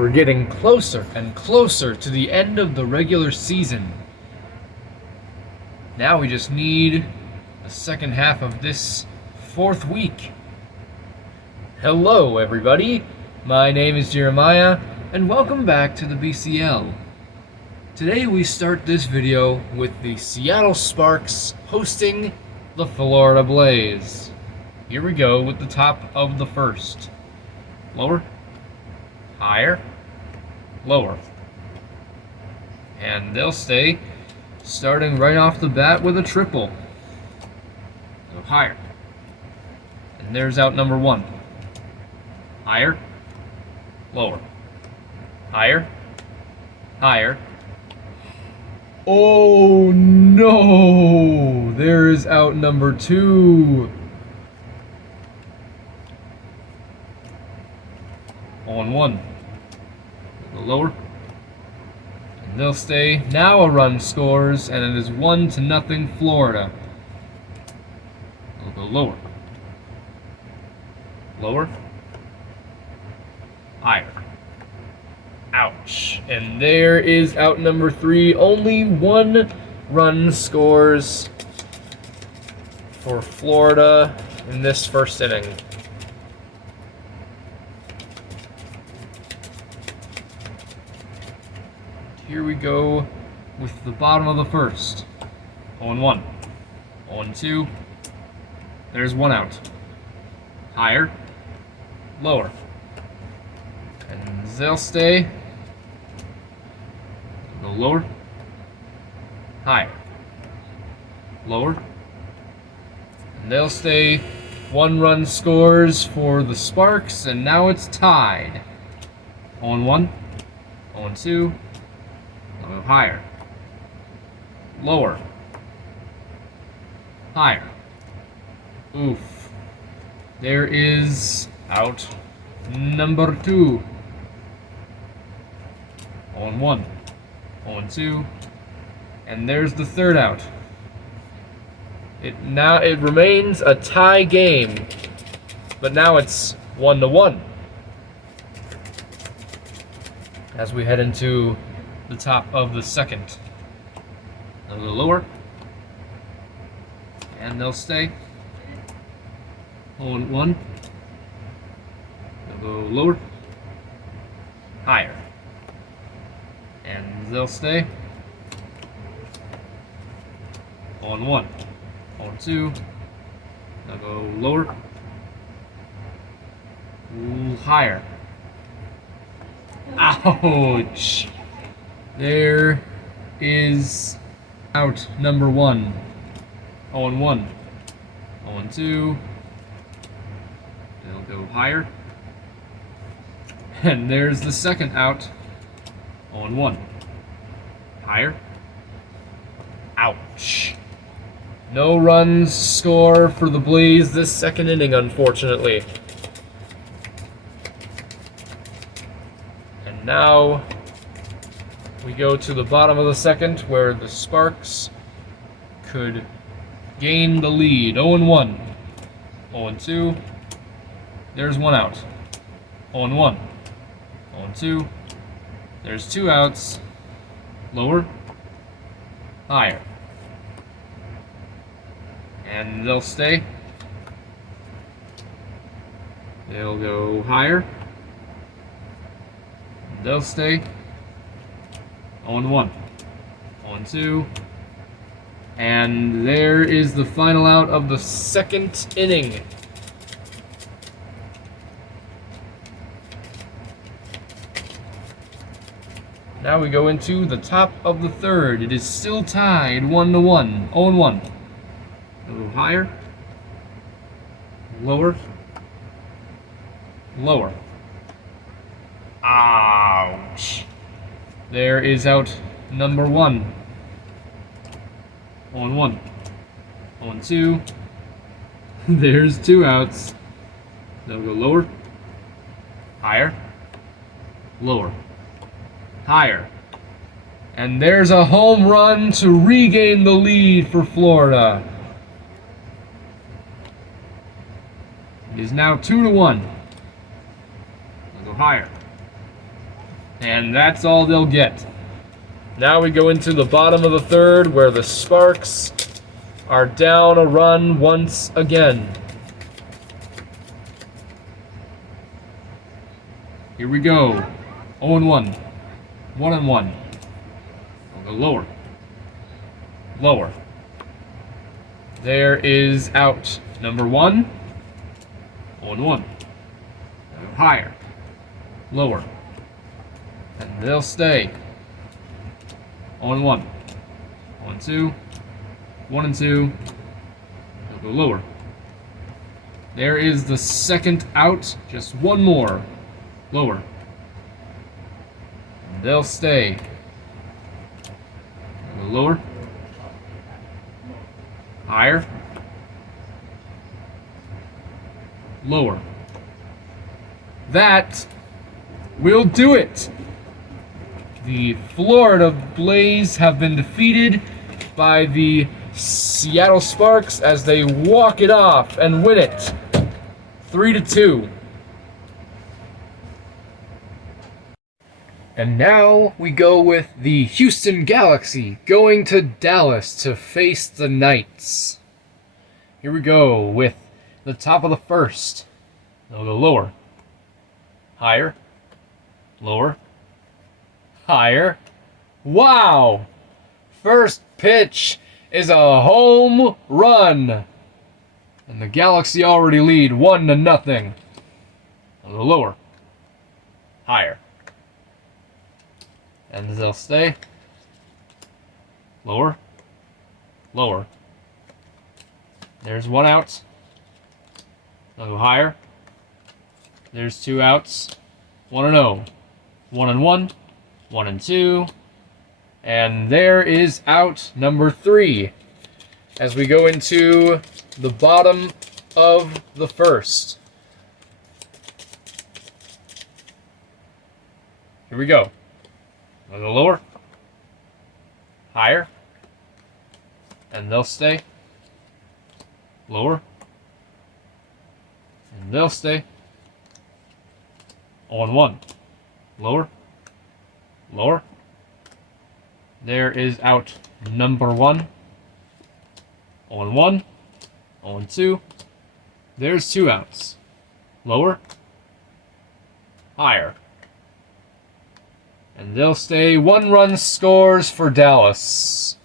We're getting closer and closer to the end of the regular season. Now we just need the second half of this fourth week. Hello, everybody. My name is Jeremiah, and welcome back to the BCL. Today we start this video with the Seattle Sparks hosting the Florida Blaze. Here we go with the top of the first. Lower, higher, lower. And they'll stay, starting right off the bat with a triple. Go higher. And there's out number one. Higher, lower. Higher, higher. Oh no! There is out number two. On one. Go lower. And they'll stay. Now a run scores, and it is 1-0 Florida. They'll go lower. Lower. Higher. Ouch. And there is out number three. Only one run scores for Florida in this first inning. Here we go with the bottom of the first. 0-1. 0-2. There's one out. Higher. Lower. And they'll stay. Go lower. Higher. Lower. And they'll stay. One run scores for the Sparks, and now it's tied. 0-1. 0-2. Go higher. Lower. Higher. Oof. There is out number two. 0-1. 0-2. And there's the third out. It remains a tie game, but now it's 1-1 as we head into the top of the second. They'll go lower, and they'll stay. 0-1. They'll go lower, higher, and they'll stay. 0-1. 0-2. They'll go lower, higher. Ouch! There is out number one. 0-1. 0-2. They'll go higher. And there's the second out. 0-1. Higher. Ouch. No runs score for the Blaze this second inning, unfortunately. And now we go to the bottom of the second, where the Sparks could gain the lead. 0-1. 0-2. There's one out. 0-1. 0-2. There's two outs. Lower. Higher. And they'll stay. They'll go higher. They'll stay. 0-1. 0-2. And there is the final out of the second inning. Now we go into the top of the third. It is still tied 1-1. 0-1. A little higher. Lower. Lower. Ouch. There is out number one. 0-1. 0-2. There's two outs. They'll go lower. Higher. Lower. Higher. And there's a home run to regain the lead for Florida. It is now 2-1. They'll go higher. And that's all they'll get. Now we go into the bottom of the third, where the Sparks are down a run once again. Here we go. 0-1. 1-1. I'll go lower. Lower. There is out number 1. 0-1. Higher. Lower. And they'll stay. 0-1. 1-2. 1-2. They'll go lower. There is the second out. Just one more. Lower. And they'll stay. They'll go lower. Higher. Lower. That will do it. The Florida Blaze have been defeated by the Seattle Sparks as they walk it off and win it 3-2. And now we go with the Houston Galaxy going to Dallas to face the Knights. Here we go with the top of the first. They'll go lower. Higher. Lower. Higher. Wow! First pitch is a home run. And the Galaxy already lead 1-0. They'll go lower. Higher. And they'll stay. Lower. Lower. There's one out. They'll go higher. There's two outs. 1-0. 1-1. 1-2. And there is out number 3. As we go into the bottom of the first. Here we go. A little lower. Higher. And they'll stay. Lower. And they'll stay. 0-1. Lower. Lower. There is out number 1. 0-1. 0-2. There's two outs. Lower. Higher. And they'll stay. 1 run scores for Dallas.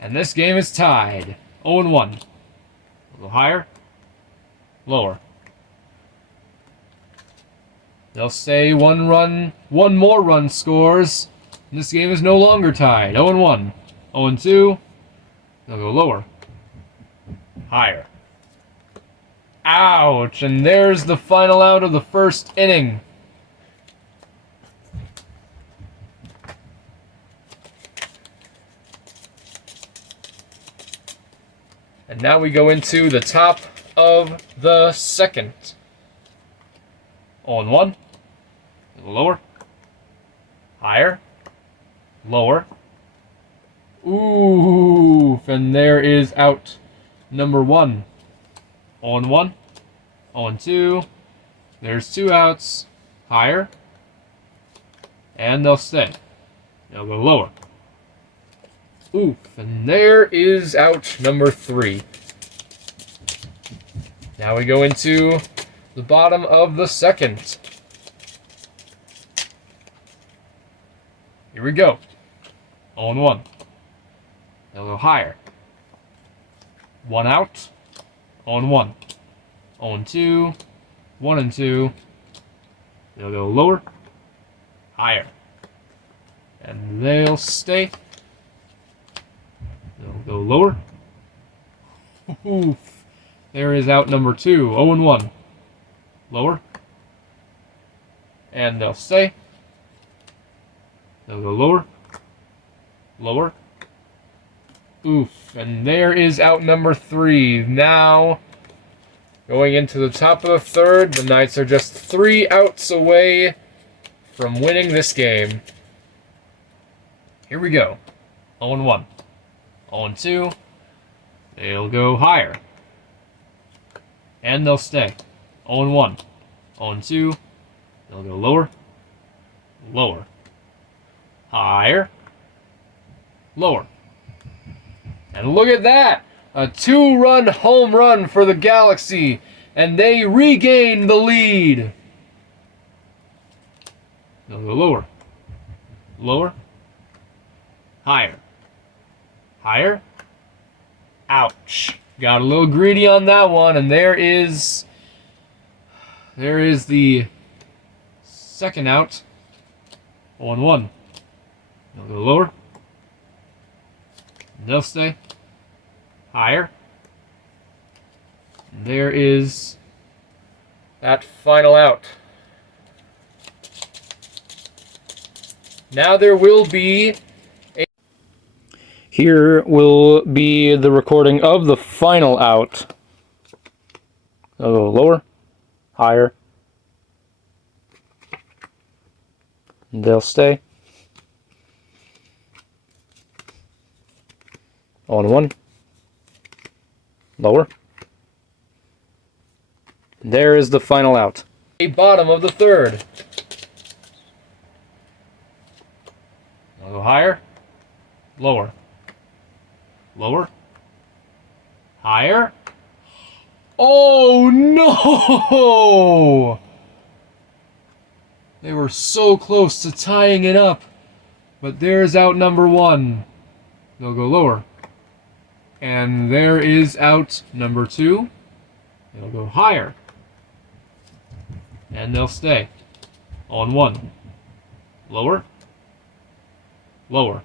And this game is tied. 0-1. A little higher. Lower. They'll stay. 1 more run scores. And this game is no longer tied. 0-1. 0-2. They'll go lower. Higher. Ouch! And there's the final out of the first inning. And now we go into the top of the second. 0-1. Lower. Higher. Lower. Ooh, and there is out number 1. 0-1. 0-2. There's two outs. Higher. And they'll stay. They'll go lower. Oof, and there is out number 3. Now we go into the bottom of the second. Here we go. 0-1. They'll go higher. 1 out. 0-1. 0-2. 1-2. They'll go lower. Higher. And they'll stay. They'll go lower. Oof. There is out number 2. 0-1. Lower. And they'll stay. They'll go lower. Lower. Oof. And there is out number 3. Now, going into the top of the third, the Knights are just 3 outs away from winning this game. Here we go. 0-1. 0-2. They'll go higher. And they'll stay. 0-1. 0-2. They'll go lower. Lower. higher, lower. And look at that! A 2-run home run for the Galaxy, and they regain the lead. They'll go lower, lower, higher, higher. Ouch. Got a little greedy on that one, and there is the second out. 0-1. They'll go lower. They'll stay. Higher. And there is that final out. Now there will be a... Here will be the recording of the final out. They'll go lower, higher. And they'll stay. 0-1. Lower. There is the final out. A bottom of the third. I'll go higher. Lower. Lower. Higher. Oh no! They were so close to tying it up. But there's out number 1. They'll go lower. And there is out number 2. They'll go higher. And they'll stay. 0-1. Lower. Lower.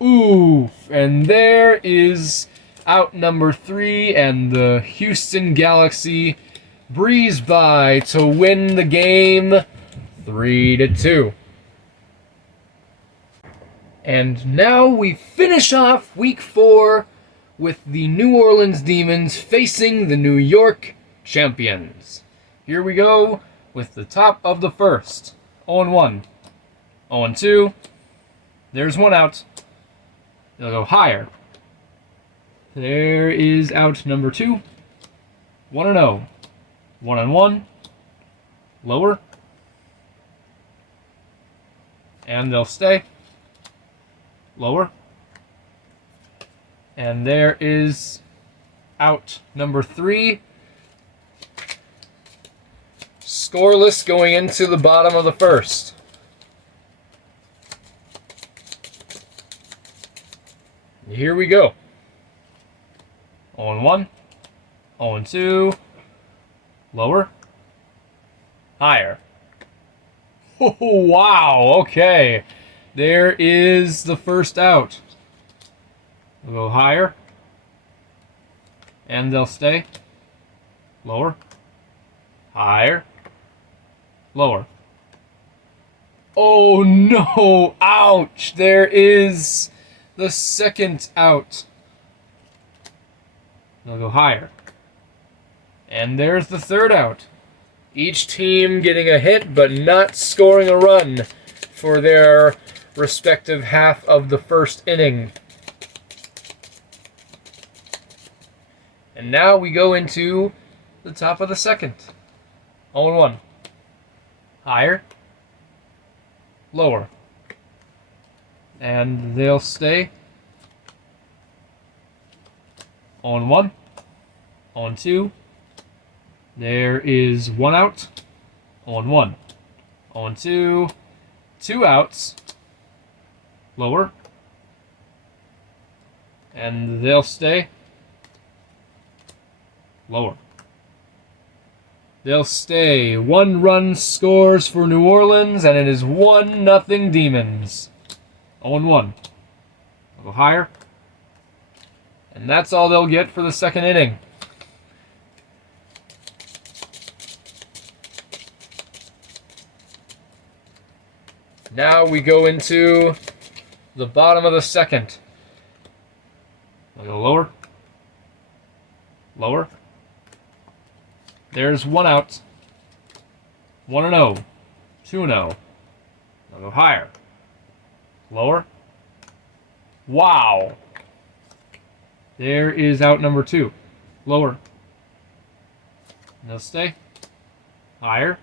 Oof. And there is out number 3, and the Houston Galaxy breeze by to win the game 3-2. And now we finish off week 4 with the New Orleans Demons facing the New York Champions. Here we go with the top of the first. 0-1. 0-2. There's one out. They'll go higher. There is out number 2. 1-0. 1-1. Lower. And they'll stay. Lower. And there is out number 3. Scoreless going into the bottom of the first. Here we go. 0-1. 0-2. Lower. Higher. Oh, wow. Okay. There is the first out. We'll go higher. And they'll stay. Lower. Higher. Lower. Oh no! Ouch! There is the second out. They'll go higher. And there's the third out. Each team getting a hit, but not scoring a run for their respective half of the first inning. And now we go into the top of the second. 0-1. Higher. Lower. And they'll stay. 0-1. 0-2. There is one out. 0-1. 0-2. 2 outs. Lower. And they'll stay. Lower. They'll stay. 1 run scores for New Orleans, and it is 1-0 Demons. 0-1. They'll go higher. And that's all they'll get for the second inning. Now we go into the bottom of the second. They'll go lower. Lower. There's one out. 1-0. 2-0. They'll go higher. Lower. Wow. There is out number 2. Lower. And they'll stay. Higher.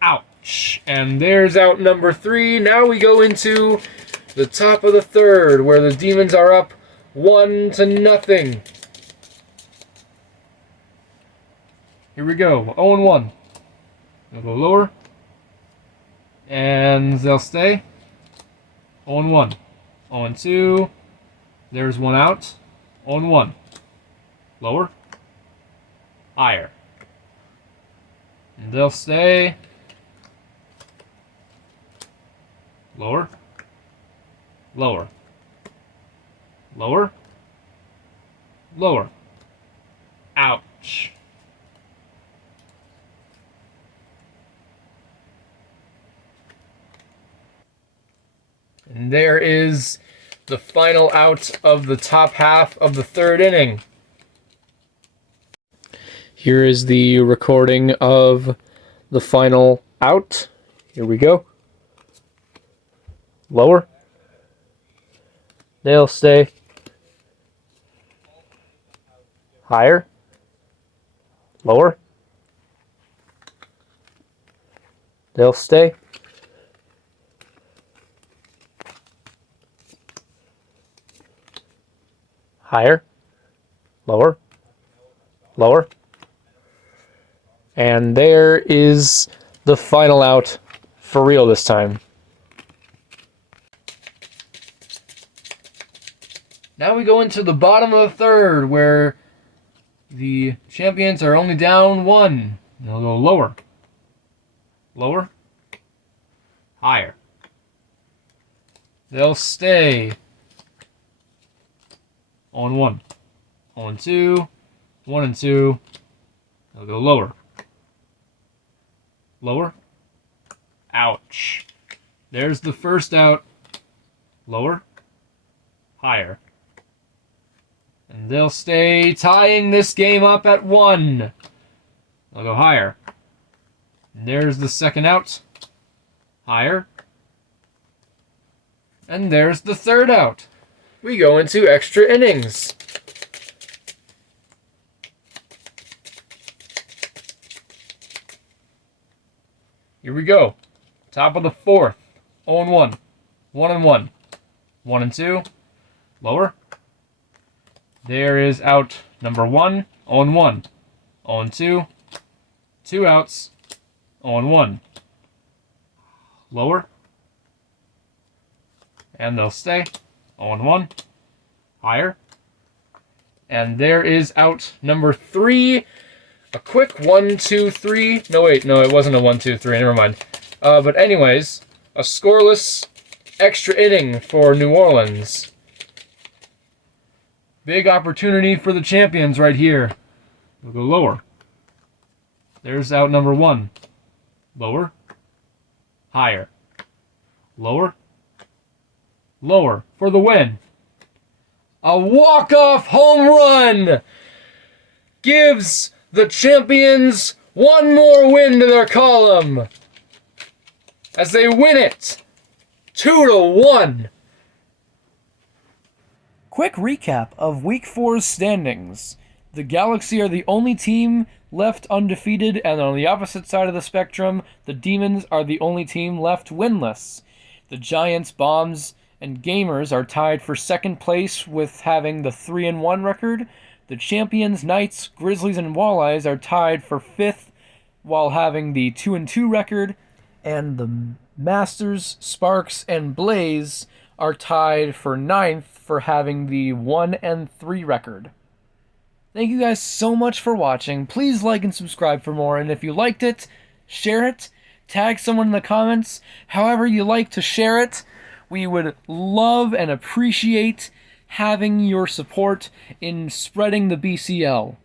Out. Ouch. And there's out number 3. Now we go into the top of the third, where the Demons are up 1-0. Here we go. 0-1. They'll go lower. And they'll stay. 0-1. 0-2. There's one out. 0-1. Lower. Higher. And they'll stay. Lower. Lower. Lower. Lower. Ouch. And there is the final out of the top half of the third inning. Here is the recording of the final out. Here we go. Lower. They'll stay. Higher. Lower. They'll stay. Higher. Lower. Lower. And there is the final out for real this time. Now we go into the bottom of the third, where the champions are only down 1. They'll go lower. Lower. Higher. They'll stay. 0-1. 0-2. 1-2. They'll go lower. Lower. Ouch. There's the first out. Lower. Higher. And they'll stay, tying this game up at 1. They'll go higher. And there's the second out. Higher. And there's the third out. We go into extra innings. Here we go. Top of the fourth. 0-1. 1-1. 1-2. Lower. There is out number 1. 0-1. 0-2. 2 outs. 0-1. Lower. And they'll stay. 0-1. Higher. And there is out number 3. A quick 1-2-3. No, wait. No, it wasn't a 1-2-3. Never mind. But anyways, a scoreless extra inning for New Orleans. Big opportunity for the champions right here. We'll go lower. There's out number 1. Lower. Higher. Lower. Lower for the win. A walk-off home run gives the champions one more win to their column as they win it 2-1. Quick recap of Week 4's standings. The Galaxy are the only team left undefeated, and on the opposite side of the spectrum, the Demons are the only team left winless. The Giants, Bombs, and Gamers are tied for second place with having the 3-1 record. The Champions, Knights, Grizzlies, and Walleyes are tied for 5th while having the 2-2 record. And the Masters, Sparks, and Blaze are tied for 9th for having the 1-3 record. Thank you guys so much for watching. Please like and subscribe for more. And if you liked it, share it. Tag someone in the comments. However you like to share it. We would love and appreciate having your support in spreading the BCL.